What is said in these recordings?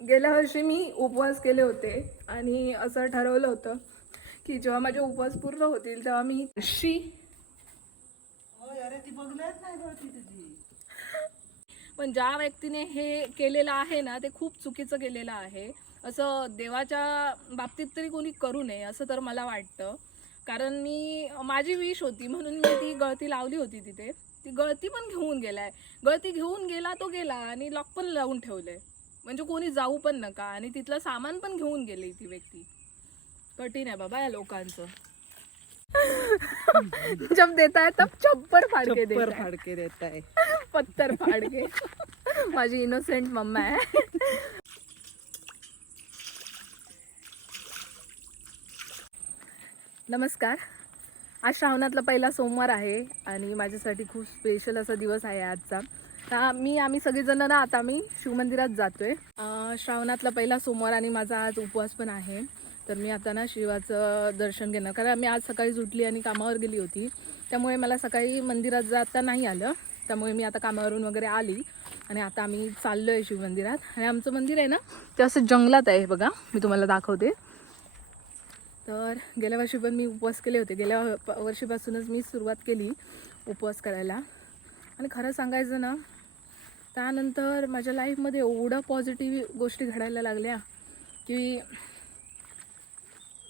गेल्या वर्षी मी उपवास केले होते आणि असं ठरवलं होतं की जेव्हा माझे उपवास पूर्ण होतील तेव्हा मी शी पण ज्या व्यक्तीने हे केलेलं आहे ना ते खूप चुकीचं केलेलं आहे. असं देवाच्या बाबतीत तरी कोणी करू नये असं तर मला वाटतं. कारण मी माझी विश होती म्हणून मी ती गळती लावली होती तिथे. ती गळती पण घेऊन गेलाय. गळती घेऊन गेला तो गेला आणि लॉक पण लावून ठेवलंय. म्हणजे कोणी जाऊ पण नका. आणि तिथलं सामान पण घेऊन गेली ती व्यक्ती. कठीण आहे बाबा या लोकांचं. जब देता है तब चप्पर फाड़ के चप्पर देता है फाडके. देत आहे पत्तर फाड़ के माझी इनोसेंट मम्मा आहे. नमस्कार. आज श्रावणातला पहिला सोमवार आहे आणि माझ्यासाठी खूप स्पेशल असा दिवस आहे आजचा. तर मी आम्ही सगळेजण ना आता मी शिवमंदिरात जातो आहे श्रावणातला पहिला सोमवार आणि माझा आज उपवास पण आहे. तर मी आता ना शिवाचं दर्शन घेणार. कारण मी आज सकाळीच उठली आणि कामावर गेली होती. त्यामुळे मला सकाळी मंदिरात जाता नाही आलं. त्यामुळे मी आता कामावरून वगैरे आली. आणि आता आम्ही चाललो आहे शिवमंदिरात. आणि आमचं मंदिर आहे ना ते असं जंगलात आहे बघा. मी तुम्हाला दाखवते. तर गेल्या वर्षी पण मी उपवास केले होते. गेल्या वर्षीपासूनच मी सुरुवात केली उपवास करायला. आणि खरं सांगायचं ना त्यानंतर माझ्या लाईफमध्ये एवढं पॉझिटिव्ह गोष्टी घडायला लागल्या की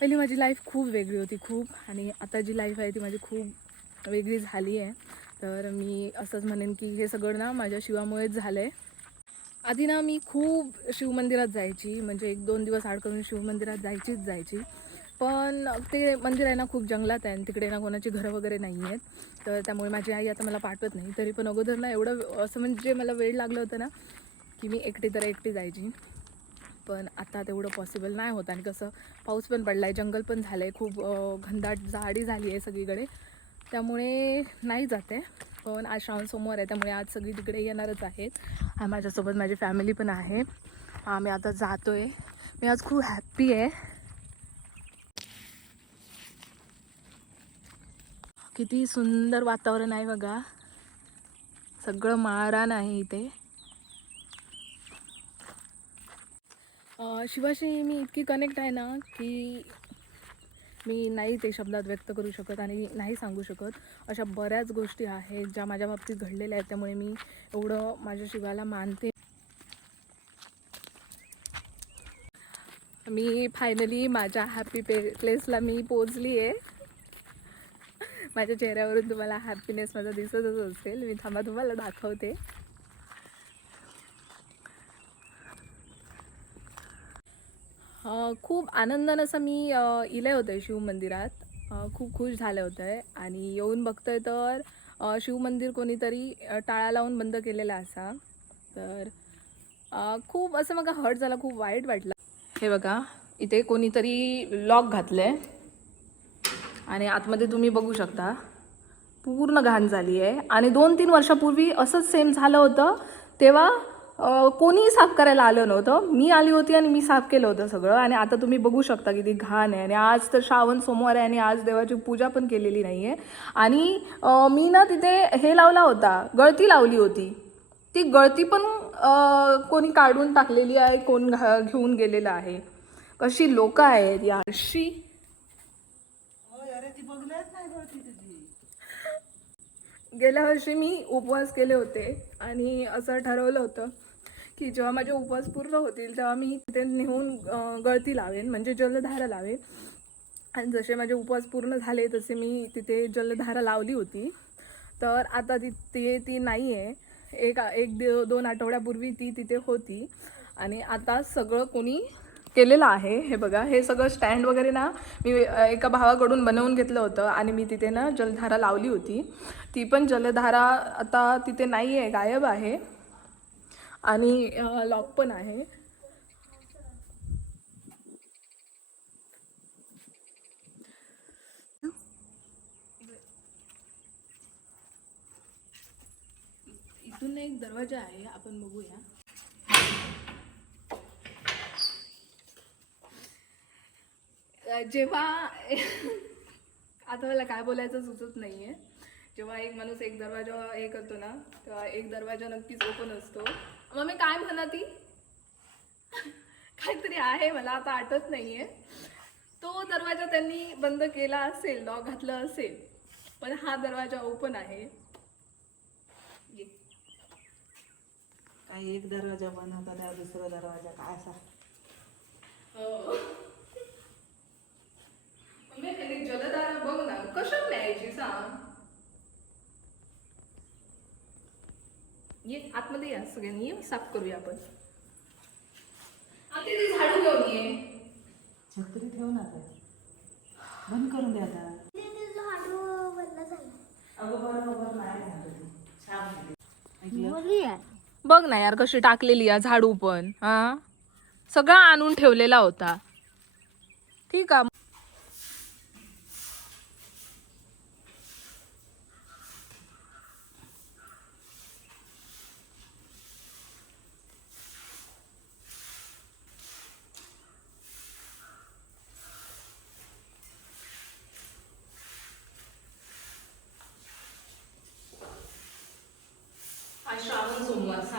पहिली माझी लाईफ खूप वेगळी होती खूप. आणि आता जी लाईफ आहे ती माझी खूप वेगळी झाली आहे. तर मी असंच म्हणेन की हे सगळं ना माझ्या शिवामुळेच झालं आहे आधी ना मी खूप शिवमंदिरात जायची. म्हणजे एक दोन दिवस आड करून शिवमंदिरात जायचीच जायची. पण ते मंदिर आहे ना खूप जंगलात आहे आणि तिकडे ना कोणाची घरं वगैरे नाही आहेत. तर त्यामुळे माझी आई आता मला पाठवत नाही. तरी पण अगोदर ना एवढं असं म्हणजे मला वेळ लागलं होतं ना की मी एकटी तर एकटी जायची. पण आता तेवढं पॉसिबल नाही होत आणि कसं पाऊस पण पडला आहे जंगल पण झालं आहे खूप घनदाट झाडी झाली आहे सगळीकडे. त्यामुळे नाही जाते. पण आज श्रावण सोमवार आहे त्यामुळे आज सगळी तिकडे येणारच आहेत. आणि माझ्यासोबत माझी फॅमिली पण आहे. आम्ही आता जातो आहे मी आज खूप हॅप्पी आहे. किती सुंदर वातावरण आहे बघा. सगळं माळरान आहे इथे. शिवाशी मी इतकी कनेक्ट आहे ना की मी नाही ते शब्दात व्यक्त करू शकत आणि नाही सांगू शकत. अशा बऱ्याच गोष्टी आहेत ज्या माझ्या बाबतीत घडलेल्या आहेत त्यामुळे मी एवढं माझ्या शिवाला मानते. मी फायनली माझ्या हॅपी पे प्लेसला मी पोचली आहे माझ्या चेहऱ्यावरून तुम्हाला हॅपीनेस माझा दिसतच असेल. मी थांबा तुम्हाला दाखवते. खूप आनंदानं असं मी इले होते शिव मंदिरात. खूप खुश झाले होते. आणि येऊन बघतोय तर शिवमंदिर शिव मंदिर कोणीतरी टाळा लावून बंद केलेला असा. तर खूप असं मग हर्ट झाला खूप वाईट वाटलं. हे बघा इथे कोणीतरी लॉक घातलंय. आणि आतमध्ये तुम्ही बघू शकता पूर्ण घाण झाली आहे. आणि दोन तीन वर्षापूर्वी असंच सेम झालं होतं. तेव्हा कोणीही साफ करायला आलं नव्हतं. मी आली होती आणि मी साफ केलं होतं सगळं. आणि आता तुम्ही बघू शकता किती घाण आहे. आणि आज तर श्रावण सोमवार आहे आणि आज देवाची पूजा पण केलेली नाही आहे आणि मी ना तिथे हे लावला होता गळती लावली होती. ती गळती पण कोणी काढून टाकलेली आहे कोण घा- घेऊन गेलेलं आहे. कशी लोकं आहेत या अशी अरे ती बघल्याच नाही गळती तुझी गेल्या वर्षी मी उपवास केले होते आणि असं ठरवलं होतं की जेव्हा माझे उपवास पूर्ण होतील तेव्हा मी तिथे नेऊन गळती लावेन म्हणजे जलधारा लावेन. आणि जसे माझे उपवास पूर्ण झाले तसे मी तिथे जलधारा लावली होती. तर आता ती ते ती नाही आहे एक एक दोन आठवड्यापूर्वी ती तिथे होती. आणि आता सगळं कोणी केलेलं आहे. हे बघा हे सगळं स्टँड वगैरे ना मी एका भावाकडून बनवून घेतलं होतं आणि मी तिथे ना जलधारा लावली होती. ती पण जलधारा आता तिथे नाही आहे गायब आहे. आणि लॉक पण आहे. इथून एक दरवाजा आहे आपण बघूया. जेव्हा आता मला काय बोलायचं सुचत नाहीये. जेव्हा एक माणूस एक दरवाजा हे करतो ना तेव्हा एक दरवाजा नक्कीच ओपन असतो. मग मी काय म्हणा ती काहीतरी आहे मला आता आठवत नाहीये. तो दरवाजा त्यांनी बंद केला असेल लॉक घातलं असेल पण हा दरवाजा ओपन आहे. ये. काही एक दरवाजा बंद होता त्या दुसरा दरवाजा काय असा हो. मम्मी त्यांनी जलधारा बघ ना कशात न्यायची सांग ये आतमध्ये या सगळ्यांनी ये साफ करूया आपण. झाडू घेऊन ये. छत्री ठेव ना आता बंद करून द्या आता? बघ ना यार कशी टाकलेली या झाडू पण हा? सगळा आणून ठेवलेला होता. ठीक आहे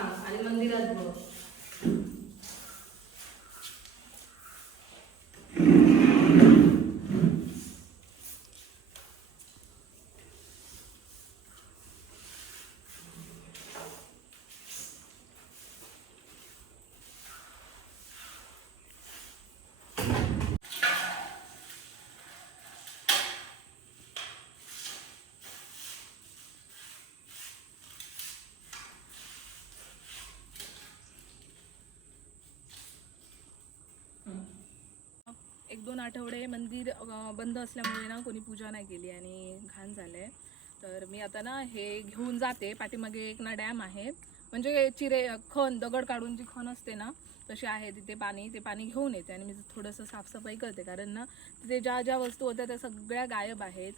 आणि मंदिरात बघ. आठवडे मंदिर बंद असल्यामुळे ना कोणी पूजा नाही केली आणि घाण झालंय. तर मी आता ना हे घेऊन जाते. पाठीमागे एक ना डॅम आहे. म्हणजे चिरे खण दगड काढून जी खण असते ना तशी आहे तिथे पाणी. ते पाणी घेऊन येते आणि मी थोडंसं साफसफाई करते. कारण ना तिथे ज्या ज्या वस्तू होत्या त्या सगळ्या गायब आहेत.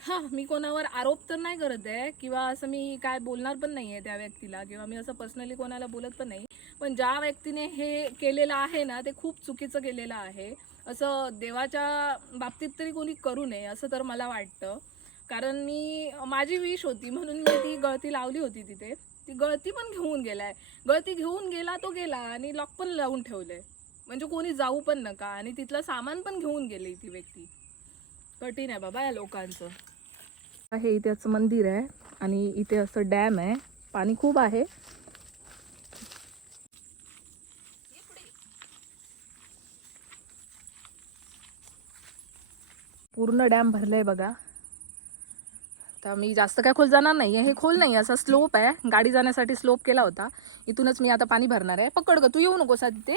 हा मी कोणावर आरोप तर नाही करत आहे किंवा असं मी काय बोलणार पण नाही आहे त्या व्यक्तीला किंवा मी असं पर्सनली कोणाला बोलत पण नाही. पण ज्या व्यक्तीने हे केलेलं आहे ना ते खूप चुकीचं केलेलं आहे. असं देवाच्या बाबतीत तरी कोणी करू नये असं तर मला वाटतं. कारण मी माझी विश होती म्हणून मी ती गळती लावली होती तिथे. ती गळती पण घेऊन गेलाय. गळती घेऊन गेला तो गेला आणि लॉक पण लावून ठेवलंय म्हणजे कोणी जाऊ पण नका. आणि तिथलं सामान पण घेऊन गेली ती व्यक्ती. कठीण आहे बाबा या लोकांचं. हे इथे असं मंदिर आहे आणि इथे असं डॅम आहे. पाणी खूप आहे. पूर्ण डॅम भरलंय बघा. तर मी जास्त काय खोल जाणार नाही हे खोल नाही असा स्लोप आहे. गाडी जाण्यासाठी स्लोप केला होता. इथूनच मी आता पाणी भरणार आहे. पकड ग तू येऊ नको हा तिथे.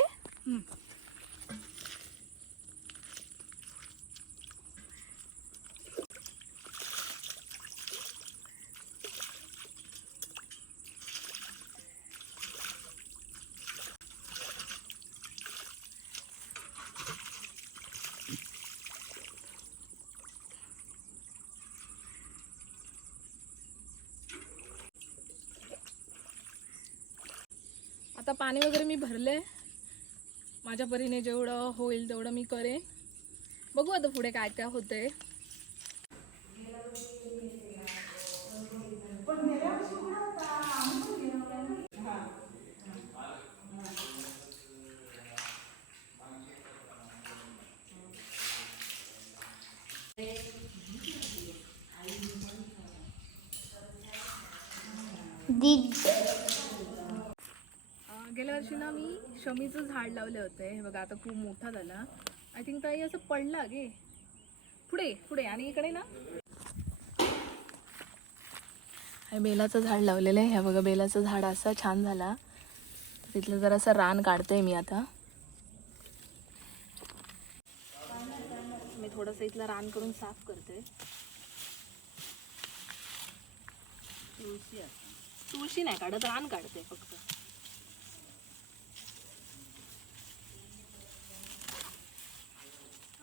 आता पाणी वगैरे मी भरले माझ्या परीने जेवढं होईल तेवढं मी करेन. बघू आता पुढे काय काय होते अं, गेल्या वर्षी ना मी शमीचं झाड लावले होते. हे बघा आता खूप मोठा झाला. आय थिंक ताई असं पडला गे. पुढे पुढे आणि इकडे ना. हे बेलाचं झाड लावलेलं आहे. हे बघा बेलाचं झाड असं छान झाला. तिथलं जरासं रान काढते मी आता. मी थोडंसं इथलं रान करून साफ करते तुळशी तुळशी नाही काढत रान काढते फक्त.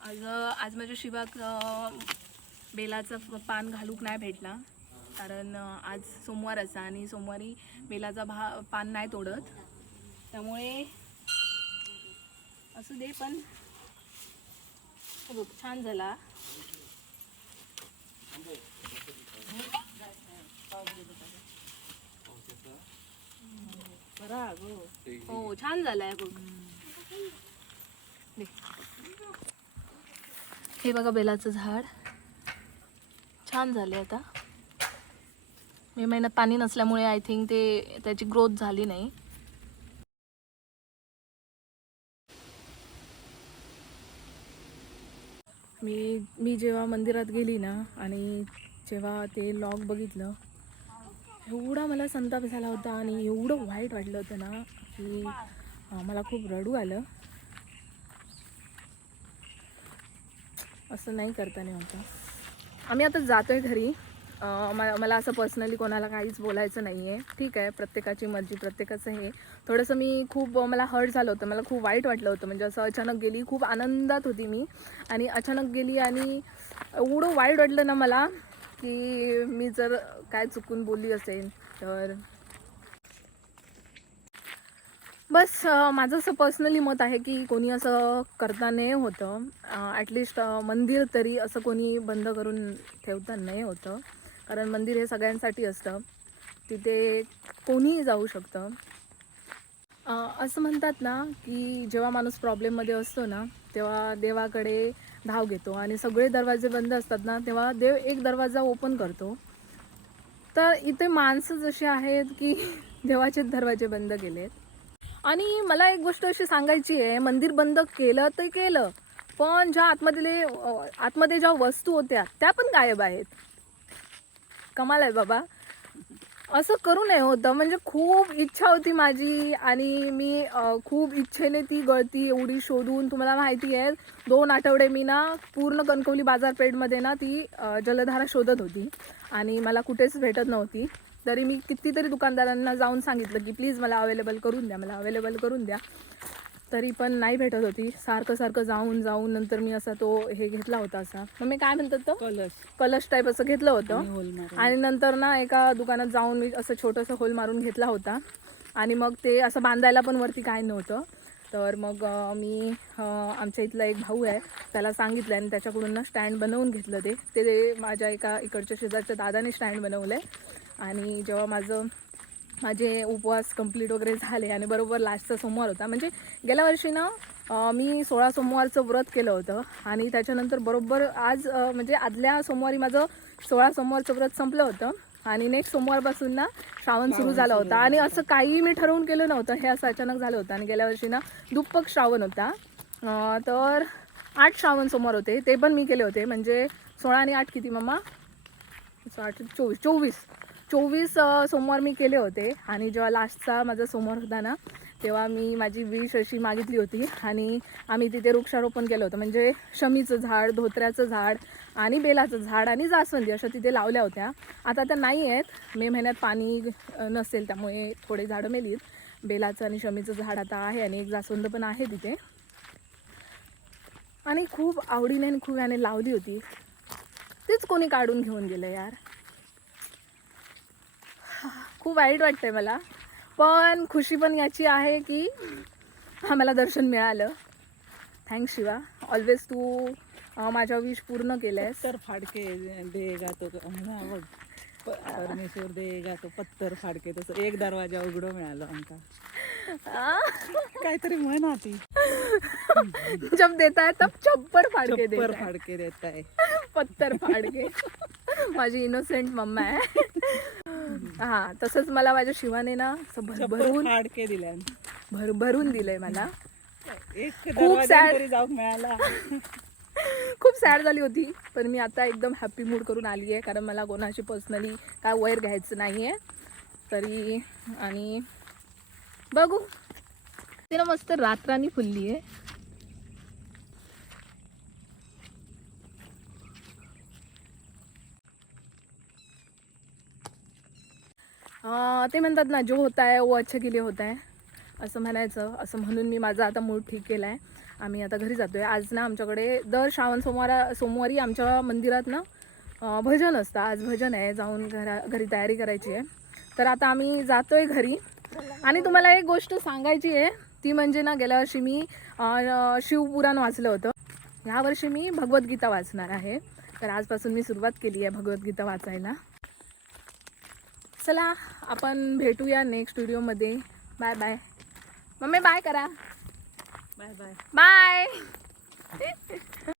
आज आज माझ्या शिवाक बेलाचं पान घालूक नाही भेटला. कारण आज आज सोमवारचा आणि सोमवारी बेलाचा भा पान नाही तोडत. त्यामुळे असू दे पण बघ छान झाला. हो छान झालाय बघ. हे बघा बेलाचं झाड. छान झाले आता. मे महिन्यात पाणी नसल्यामुळे आय थिंक ते त्याची ग्रोथ झाली नाही. मी मी जेव्हा मंदिरात गेली ना आणि जेव्हा ते लॉग बघितलं एवढा मला संताप झाला होता आणि एवढं वाईट वाटलं होतं ना की मला खूप रडू आलं. असं नाही करता नाही होतं. आम्ही आता जातो आहे घरी म- मला असं पर्सनली कोणाला काहीच बोलायचं नाही आहे ठीक आहे प्रत्येकाची मर्जी प्रत्येकाचं हे. थोडंसं मी खूप मला हर्ट झालं होतं. मला खूप वाईट वाटलं होतं. म्हणजे असं अचानक गेली खूप आनंदात होती मी. आणि अचानक गेली आणि एवढं वाईट वाटलं ना मला की मी जर काय चुकून बोलली असेल तर बस माझं असं पर्सनली मत आहे की कोणी असं करता नाही होतं ॲटलिस्ट मंदिर तरी असं कोणी बंद करून ठेवता नाही होतं. कारण मंदिर हे सगळ्यांसाठी असतं. तिथे कोणीही जाऊ शकतं. असं म्हणतात ना की जेव्हा माणूस प्रॉब्लेममध्ये असतो ना तेव्हा देवाकडे धाव घेतो आणि सगळे दरवाजे बंद असतात ना तेव्हा देव एक दरवाजा ओपन करतो. तर इथे माणसं जशी आहेत की देवाचे दरवाजे बंद केलेत. आणि मला एक गोष्ट अशी सांगायची आहे मंदिर बंद केलं तर केलं पण ज्या आतमधले आतमध्ये ज्या वस्तू होत्या त्या पण गायब आहेत. कमाल आहे बाबा. असं करू नये होतं म्हणजे खूप इच्छा होती माझी आणि मी खूप इच्छेने ती गळती एवढी शोधून तुम्हाला माहिती आहे दोन आठवडे मी ना पूर्ण कणकवली बाजारपेठमध्ये ना ती जलधारा शोधत होती आणि मला कुठेच भेटत नव्हती. तरी मी कितीतरी दुकानदारांना जाऊन सांगितलं की प्लीज मला अवेलेबल करून द्या मला अवेलेबल करून द्या. तरी पण नाही भेटत होती. सारखं सारखं जाऊन जाऊन नंतर मी असा तो हे घेतला होता असा. मग मी काय म्हणतात तो? कलश. कलश टाईप असं घेतलं होतं. आणि होल मारून. आणि नंतर ना एका दुकानात जाऊन मी असं छोटंसं होल मारून घेतला होता. आणि मग ते असं बांधायला पण वरती काय नव्हतं. तर मग मी आमच्या इथला एक भाऊ आहे त्याला सांगितलं आणि त्याच्याकडून ना स्टँड बनवून घेतलं ते. ते ते माझ्या एका इकडच्या शेजारच्या दादाने स्टँड बनवलं आहे आणि जेव्हा माझं माझे उपवास कंप्लीट वगैरे झाले आणि बरोबर लास्टचा सोमवार होता. म्हणजे गेल्या वर्षी ना मी सोळा सोमवारचं व्रत केलं होतं. आणि त्याच्यानंतर बरोबर आज म्हणजे आदल्या सोमवारी माझं सोळा सोमवारचं व्रत संपलं होतं. आणि नेक्स्ट सोमवारपासून ना श्रावण सुरू झाला होता. आणि असं काही मी ठरवून केलं नव्हतं. हे असं अचानक झालं होतं. आणि गेल्या वर्षी ना दुप्पक श्रावण होता. तर आठ श्रावण सोमवार होते. ते पण मी केले होते. म्हणजे सोळा आणि आठ किती मम्मा आठ चोवीस. चोवीस. चोवीस सोमवार मी केले होते. आणि जेव्हा लास्टचा माझा सोमवार होता ना तेव्हा मी माझी विश अशी मागितली होती. आणि आम्ही तिथे वृक्षारोपण केलं होतं. म्हणजे शमीचं झाड धोत्र्याचं झाड आणि बेलाचं झाड आणि जास्वंदी अशा तिथे लावल्या होत्या. आता त्या नाही आहेत. मे महिन्यात पाणी नसेल त्यामुळे थोडे झाडं मेलीत. बेलाचं आणि शमीचं झाड आता आहे आणि एक जास्वंद पण आहे तिथे. आणि खूप आवडीने आणि खूप याने लावली होती. तेच कोणी काढून घेऊन गेलं यार. खूप वाईट वाटतंय मला. पण खुशी पण याची आहे की आम्हाला दर्शन मिळालं. थँक्स शिवा. ऑलवेज तू माझ्या विश पूर्ण केल्यास. पत्तर फाडके देगा तो. म्हणा बघ. परमेश्वर देगा तो पत्तर फाडके. तसं एक दरवाजा उघडो मिळालं आमका. काहीतरी म्हण ती जब देता है तब चप्पर फाडके देता है. फाडके देत आहे पत्तर फाडके. माझी इनोसेंट मम्मा आहे. हा तसंच मला माझ्या शिवाने ना असं भरभरून फाडके दिल्या. भरभरून दिलंय मला. एक खूप जाऊक मिळाला. खूप सॅड झाली होती पण मी आता एकदम हॅपी मूड करून आली आहे कारण मला कोणाशी पर्सनली काय वैर घ्यायचं नाही आहे तरी आणि बघू. तिला मस्त रात्रानी फुलली आहे ते म्हणतात ना जो होता है वो अच्छा के लिए होता है असं म्हणायचं. असं म्हणून मी माझा आता मूड ठीक केला आहे आम्ही आता घरी जातोय. आज ना आमच्याकडे दर श्रावण सोमवारा सोमवारी आमच्या मंदिरात ना भजन असतं. आज भजन आहे. जाऊन घरा घरी तयारी करायची आहे. तर आता आम्ही जातोय घरी. आणि तुम्हाला एक गोष्ट सांगायची आहे. ती म्हणजे ना गेल्या वर्षी मी शिवपुराण वाचलं होतं. ह्यावर्षी मी भगवद्गीता वाचणार आहे. तर आजपासून मी सुरुवात केली आहे भगवद्गीता वाचायला. चला आपण भेटूया नेक्स्ट व्हिडिओमध्ये बाय बाय मम्मी बाय करा. Bye bye bye